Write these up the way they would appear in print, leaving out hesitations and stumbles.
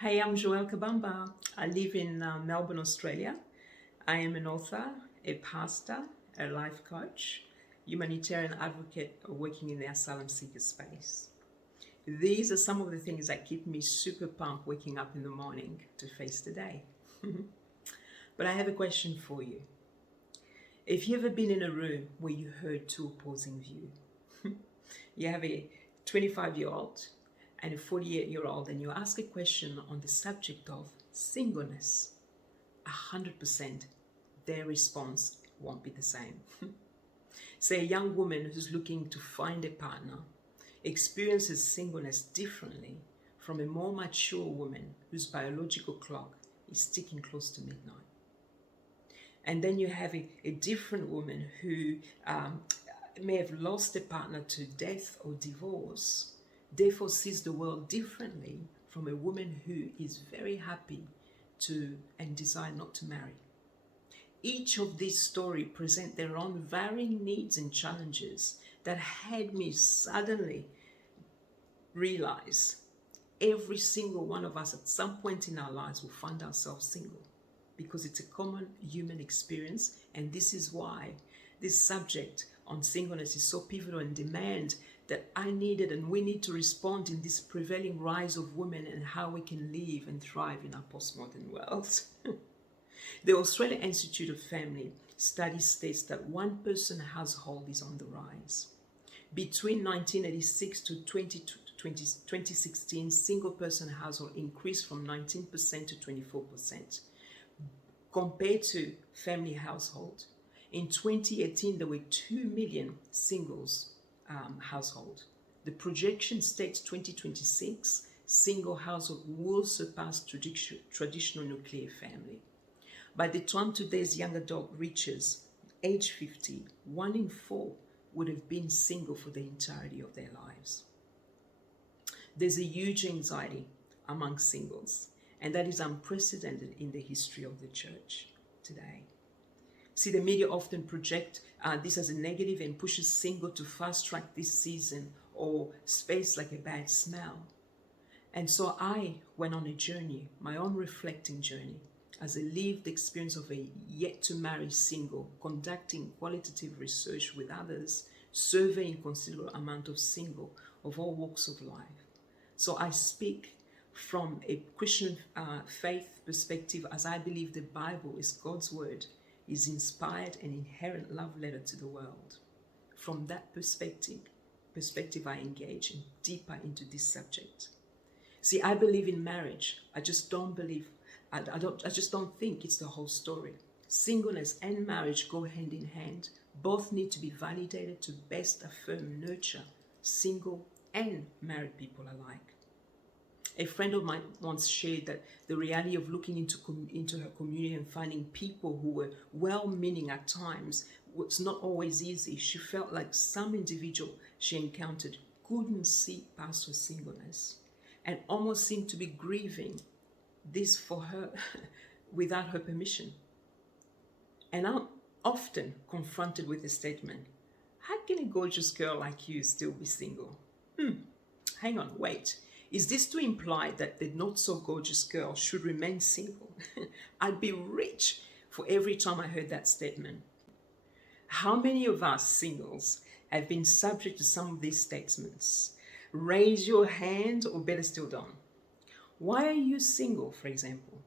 Hey, I'm Joëlle Kabamba. I live in Melbourne, Australia. I am an author, a pastor, a life coach, humanitarian advocate working in the asylum seeker space. These are some of the things that keep me super pumped waking up in the morning to face the day. But I have a question for you. If you've ever been in a room where you heard two opposing views, you have a 25-year-old and a 48-year-old, and you ask a question on the subject of singleness, 100% their response won't be the same. Say a young woman who's looking to find a partner experiences singleness differently from a more mature woman whose biological clock is ticking close to midnight. And then you have a different woman who may have lost a partner to death or divorce, therefore sees the world differently from a woman who is very happy to and desire not to marry. Each of these stories present their own varying needs and challenges that had me suddenly realize every single one of us at some point in our lives will find ourselves single, because it's a common human experience. And this is why this subject on singleness is so pivotal and demand that I needed and we need to respond in this prevailing rise of women and how we can live and thrive in our postmodern world. The Australian Institute of Family Study states that one-person household is on the rise. Between 1986 to 2016, single-person household increased from 19% to 24%. Compared to family household, in 2018 there were 2 million singles household. The projection states 2026 single household will surpass traditional nuclear family. By the time today's young adult reaches age 50, 1 in 4 would have been single for the entirety of their lives. There's a huge anxiety among singles, and that is unprecedented in the history of the church today. See, the media often project this as a negative and pushes single to fast track this season or space like a bad smell. And so I went on a journey, my own reflecting journey, as a lived experience of a yet to marry single, conducting qualitative research with others, surveying considerable amount of single of all walks of life. So I speak from a Christian faith perspective, as I believe the Bible is God's word, is inspired and inherent love letter to the world. From that perspective I engage deeper into this subject. See, I believe in marriage. I just don't think it's the whole story. Singleness and marriage go hand in hand. Both need to be validated to best affirm, nurture single and married people alike. A friend of mine once shared that the reality of looking into her community and finding people who were well-meaning at times was not always easy. She felt like some individual she encountered couldn't see past her singleness and almost seemed to be grieving this for her without her permission. And I'm often confronted with the statement, how can a gorgeous girl like you still be single? Hang on, wait. Is this to imply that the not so gorgeous girl should remain single? I'd be rich for every time I heard that statement. How many of us singles have been subject to some of these statements? Raise your hand, or better still, don't. Why are you single, for example?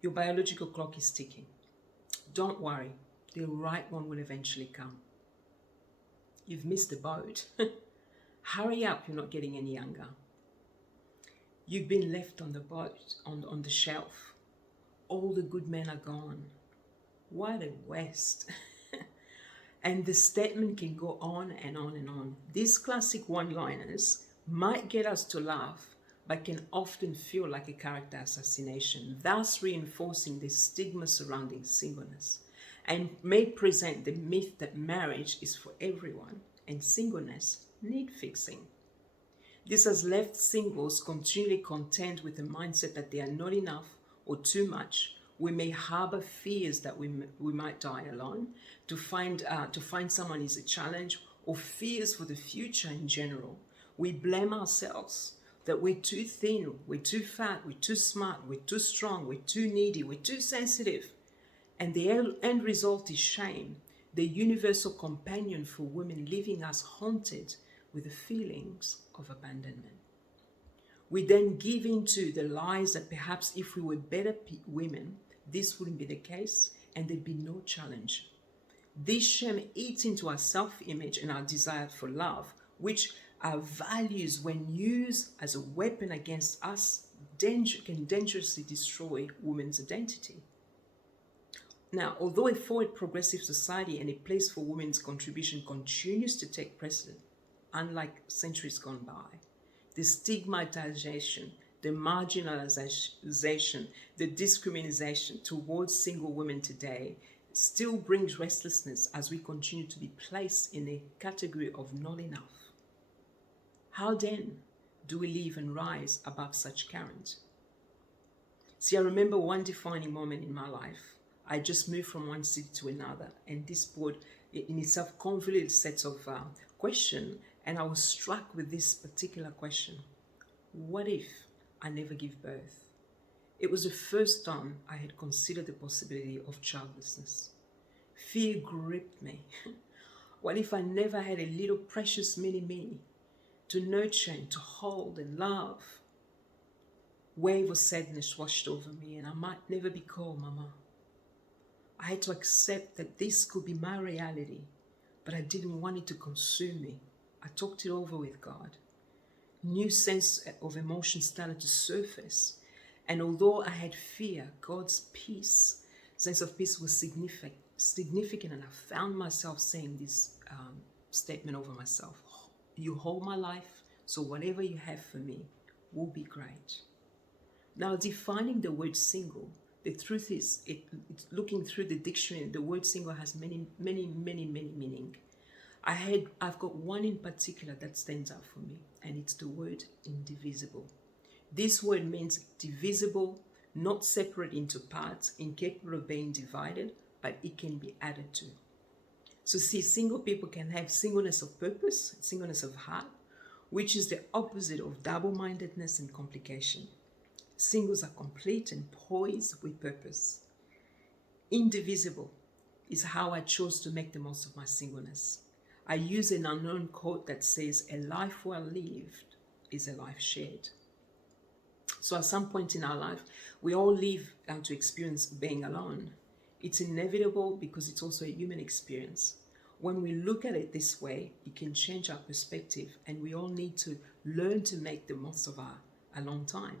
Your biological clock is ticking. Don't worry, the right one will eventually come. You've missed the boat. Hurry up, you're not getting any younger. You've been left on the boat, on the shelf. All the good men are gone. What a waste. And the statement can go on and on and on. These classic one-liners might get us to laugh, but can often feel like a character assassination, thus reinforcing the stigma surrounding singleness, and may present the myth that marriage is for everyone and singleness need fixing. This has left singles continually content with the mindset that they are not enough or too much. We may harbor fears that we might die alone. To find someone is a challenge, or fears for the future in general. We blame ourselves that we're too thin, we're too fat, we're too smart, we're too strong, we're too needy, we're too sensitive. And the end result is shame, the universal companion for women, leaving us haunted with the feelings of abandonment. We then give in to the lies that perhaps if we were better women, this wouldn't be the case and there'd be no challenge. This shame eats into our self-image and our desire for love, which are values, when used as a weapon against us, can dangerously destroy women's identity. Now, although a forward progressive society and a place for women's contribution continues to take precedent, unlike centuries gone by, the stigmatization, the marginalization, the discrimination towards single women today still brings restlessness as we continue to be placed in a category of not enough. How then do we live and rise above such current? See, I remember one defining moment in my life. I just moved from one city to another, and this brought in itself convoluted sets of questions, and I was struck with this particular question. What if I never give birth? It was the first time I had considered the possibility of childlessness. Fear gripped me. What if I never had a little precious mini-me to nurture and to hold and love? Wave of sadness washed over me, and I might never be called Mama. I had to accept that this could be my reality, but I didn't want it to consume me. I talked it over with God. New sense of emotion started to surface, and although I had fear, God's peace, sense of peace, was significant, and I found myself saying this statement over myself: you hold my life, so whatever you have for me will be great. Now, defining the word single, the truth is, it's looking through the dictionary, the word single has many meaning. I've got one in particular that stands out for me, and it's the word indivisible. This word means divisible, not separate into parts, incapable of being divided, but it can be added to. So see, single people can have singleness of purpose, singleness of heart, which is the opposite of double-mindedness and complication. Singles are complete and poised with purpose. Indivisible is how I chose to make the most of my singleness. I use an unknown quote that says, a life well lived is a life shared. So at some point in our life, we all live to experience being alone. It's inevitable because it's also a human experience. When we look at it this way, it can change our perspective, and we all need to learn to make the most of our alone time.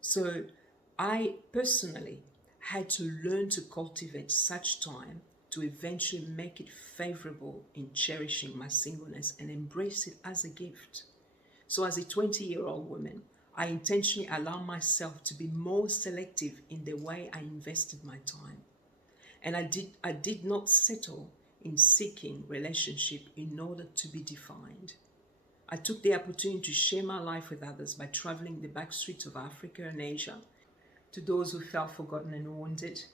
So I personally had to learn to cultivate such time to eventually make it favorable in cherishing my singleness and embrace it as a gift. So as a 20-year-old woman, I intentionally allowed myself to be more selective in the way I invested my time. And I did not settle in seeking relationship in order to be defined. I took the opportunity to share my life with others by traveling the back streets of Africa and Asia to those who felt forgotten and wounded.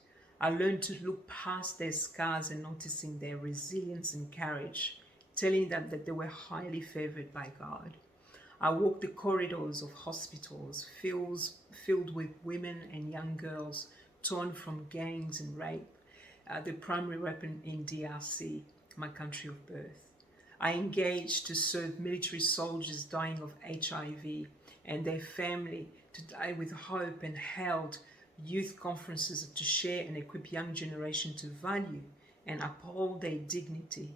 I learned to look past their scars and noticing their resilience and courage, telling them that they were highly favored by God. I walked the corridors of hospitals filled with women and young girls torn from gangs and rape, the primary weapon in DRC, my country of birth. I engaged to serve military soldiers dying of HIV and their family to die with hope, and held youth conferences to share and equip young generation to value and uphold their dignity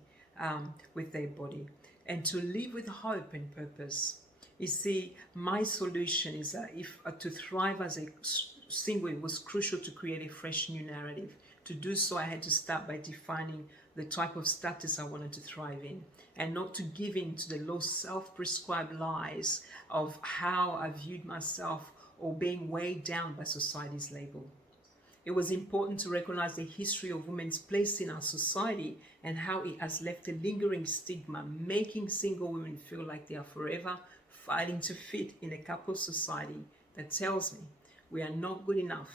with their body, and to live with hope and purpose. You see, my solution is that to thrive as a single, it was crucial to create a fresh new narrative. To do so, I had to start by defining the type of status I wanted to thrive in, and not to give in to the low self-prescribed lies of how I viewed myself or being weighed down by society's label. It was important to recognize the history of women's place in our society and how it has left a lingering stigma, making single women feel like they are forever fighting to fit in a couple society that tells me we are not good enough,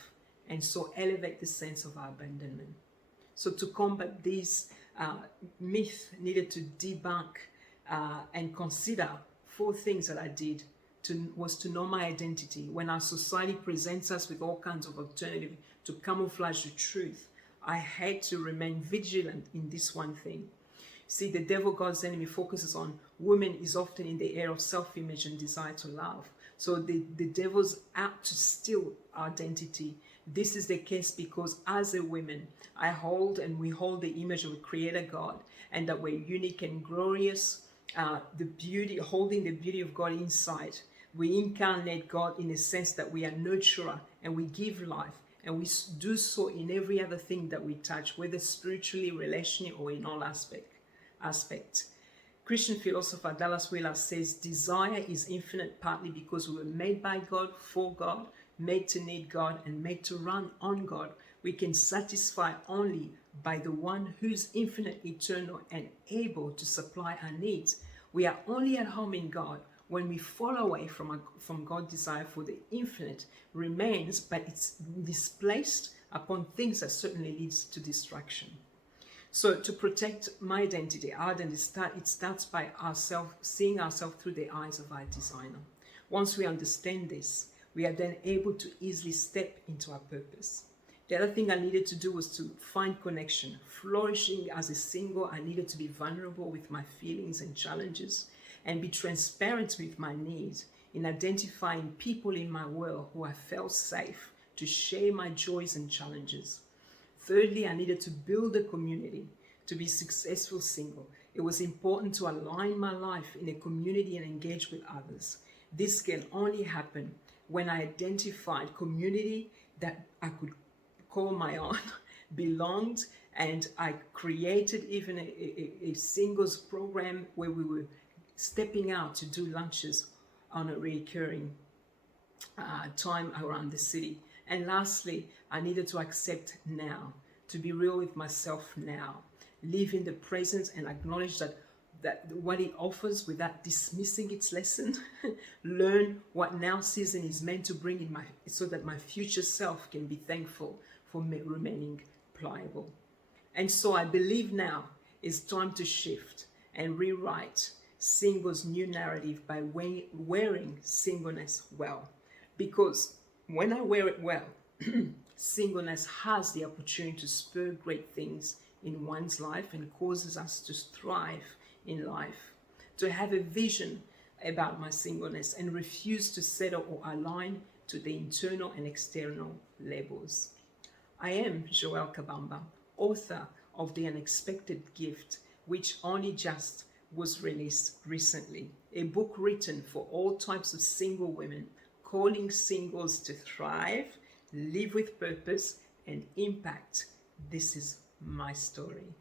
and so elevate the sense of our abandonment. So to combat these myths needed to debunk and consider 4 things that I did was to know my identity. When our society presents us with all kinds of alternatives to camouflage the truth, I had to remain vigilant in this one thing. See, the devil, God's enemy, focuses on women is often in the area of self-image and desire to love. So the devil's out to steal our identity. This is the case because as a woman, we hold the image of a creator God, and that we're unique and glorious, holding the beauty of God inside. We incarnate God in the sense that we are nurturer and we give life, and we do so in every other thing that we touch, whether spiritually, relationally, or in all aspects. Christian philosopher Dallas Willard says, desire is infinite partly because we were made by God, for God, made to need God, and made to run on God. We can satisfy only by the one who's infinite, eternal, and able to supply our needs. We are only at home in God when we fall away from God's desire for the infinite remains, but it's displaced upon things that certainly leads to distraction. So to protect my identity, our identity, it starts by seeing ourselves through the eyes of our designer. Once we understand this, we are then able to easily step into our purpose. The other thing I needed to do was to find connection. Flourishing as a single, I needed to be vulnerable with my feelings and challenges and be transparent with my needs in identifying people in my world who I felt safe to share my joys and challenges. Thirdly, I needed to build a community to be successful single. It was important to align my life in a community and engage with others. This can only happen when I identified community that I could call my own, belonged, and I created even a singles program where we were stepping out to do lunches on a recurring time around the city. And lastly, I needed to accept now, to be real with myself now, live in the present and acknowledge that what it offers without dismissing its lesson, learn what now season is meant to bring in so that my future self can be thankful for remaining pliable. And so I believe now is time to shift and rewrite singles' new narrative by wearing singleness well. Because when I wear it well, singleness has the opportunity to spur great things in one's life and causes us to thrive in life, to have a vision about my singleness and refuse to settle or align to the internal and external labels. I am Joëlle Kabamba, author of The Unexpected Gift, which only just was released recently, a book written for all types of single women, calling singles to thrive, live with purpose, and impact. This is my story.